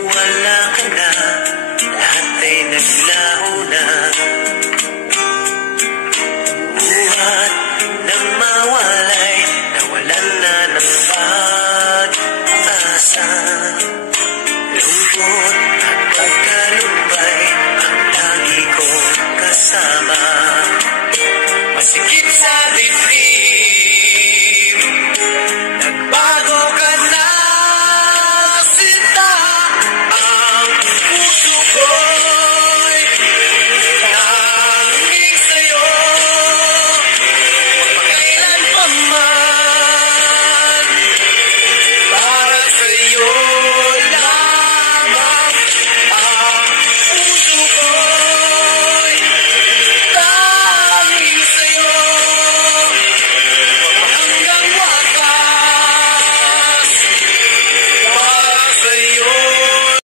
Wala ka na, lahat ay naglaho na. Buhat nang mawalay, nawalan na ng pag-asa. Lungkot at pagkalumbay, ang lagi kong kasama. Masikip sa